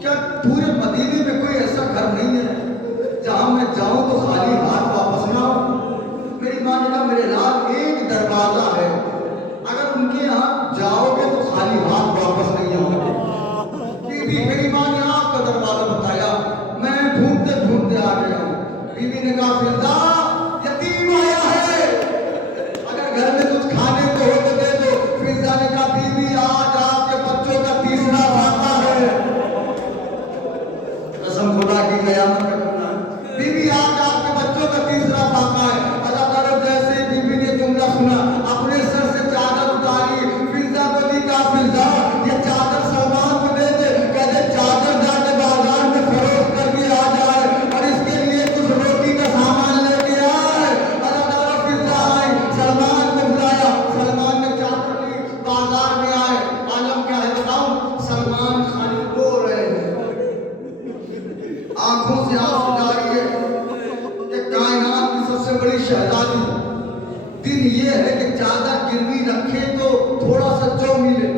क्या पूरे मदीने में कोई ऐसा घर नहीं है जहां मैं जाऊं तो खाली हाथ वापस ना आऊं? मेरी माँ ने कहा मेरे लाल एक दरवाजा है, अगर उनके यहाँ जाओगे तो खाली हाथ वापस नहीं आओगे। बीबी मेरी माँ ने आपका दरवाजा बताया, मैं ढूंढते ढूंढते आ गया हूँ। बीबी ने कहा फिरदा यतीम आया है, अगर घर में कुछ खाने को हो तो दे दो। फिरदा ने कहा बीबी आज आपके बच्चों का तीसरा फाका है, कसम खुदा की कयामत का करना है। बीबी आज आपके बच्चों का तीसरा फाका है। अल्लाह ताला जैसे बीबी ने जुमला सुना, अपने सर से चादर उतारी, फिरदा को दी, कहा फिरदा ये चादर सलमान को दे दे, कहते चादर जाके बाजार में फरोख्त करके आ जाए और इसके लिए कुछ रोटी का सामान लेके आए। अल्लाह ताला फिरदा आई, सलमान को बुलाया, सलमान ने चादर ली, बाजार में आए। आलम क्या है बताऊं, सलमान खाली रो रहे हैं, आंखों से आंसू जारी है कि कायनात की सबसे बड़ी शहजादी, दिन ये है कि चादर गिरवी रखे तो थोड़ा सा जो मिले।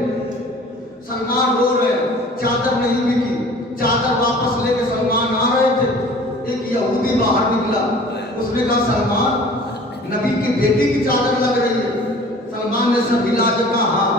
सलमान रो रहे हैं, चादर नहीं बिकी। चादर वापस लेके सलमान आ रहे थे, एक यहूदी बाहर निकला, उसने कहा सलमान नबी की बेटी की चादर लग रही है। सलमान ने सब हिला के कहा हाँ।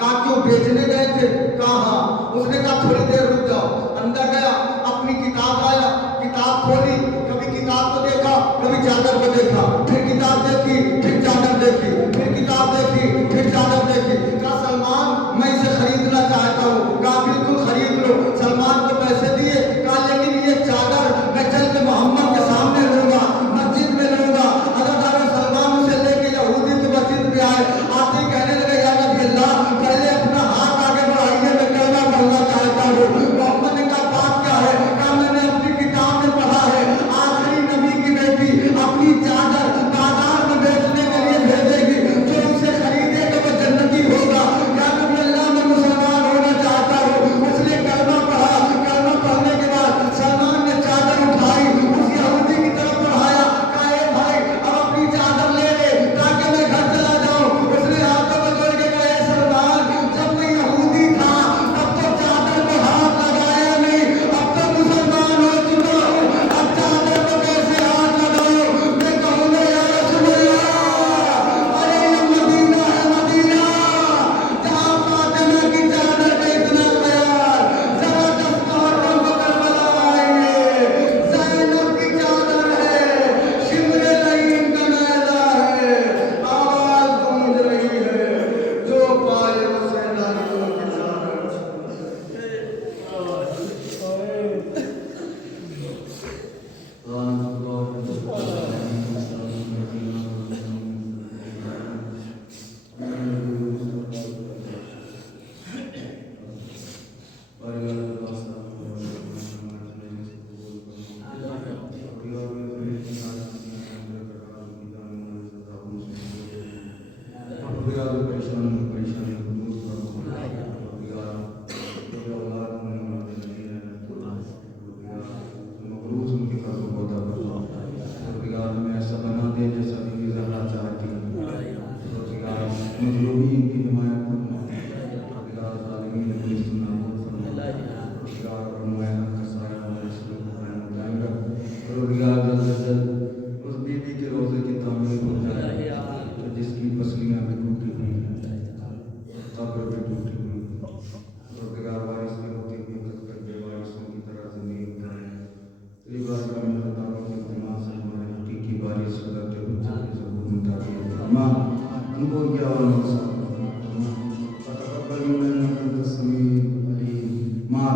कहा क्यों बेचने गए थे? कहा हाँ। उसने कहा थोड़ी देर रुक जाओ। अंदर गया, अपनी किताब लाया, किताब खोली, कभी किताब को देखा, कभी चादर को देखा, फिर किताब देखी, फिर चादर देखी, फिर किताब देखी, फिर चादर देखी। कहा सलमान मैं इसे खरीदना चाहता हूँ। कहा बिल्कुल खरीद लो। सलमान को पैसे दिए, कहा लेकिन ये चादर मैं चल के मोहम्मद के सामने लूंगा, मस्जिद में लूंगा। अल्लाह ताला सलमान उसे लेके यहूदी की मस्जिद में आए, आते ही कहने लगे या नबी अल्लाह पहले अपना हाथ आगे बढ़ाइए, मैं कहना पढ़ना चाहता हूँ। मोहम्मद ने कहा बात क्या है? कहा मैंने अपनी किताब में पढ़ा है आखिरी नबी की बेटी अपनी चादर बाजार में बेचने के लिए भेजेगी, जो उसे खरीदेगा वो जन्नती होगा। या नबी अल्लाह मैं मुसलमान होना चाहता हूँ। उसने कलमा पढ़ा, कलमा पढ़ने के बाद सलमान ने चादर उठाई, उस यहूदी की तरफ बढ़ाया, कहा ए भाई अब अपनी चादर ले ले ताकि मैं घर चला जाऊं। उसने हाथों में जोड़ के कहा ए सलमान जब मैं यहूदी था तब तो चादर को हाथ लगाया नहीं, अब तो मुसलमान हो चुका हूँ, अब चादर को कैसे हाथ लगाऊं? मैं कहूँगा या रसूल अल्लाह अरे ये मदीना है, मदीना जहाँ फातिमा की चादर का इतना प्यार, जरा दस्तौरों को करबला आएंगे, ज़ैनब की चादर है, शिमरे लईन का नैला है, आवाज गूंज रही है जो पाए उसे लालियों की चादर। उस बीबी के रोजे की तामीर हो जाए जिसकी पसलियां भी टूटी हुई हैं, कब्र भी टूटी हुई है, रोजगार वारिस के होते हुए कसकर बेवारिसों की तरह ज़मीन पर है। बार का मेहरबानों के दिमाग से हमारे मिट्टी की बारिश करते बच्चों की ज़बूर मुताबिक अम्मा उनको क्या वाला तकब्बल मिन्ना इन्नका अंतस समीउल अलीम। माँ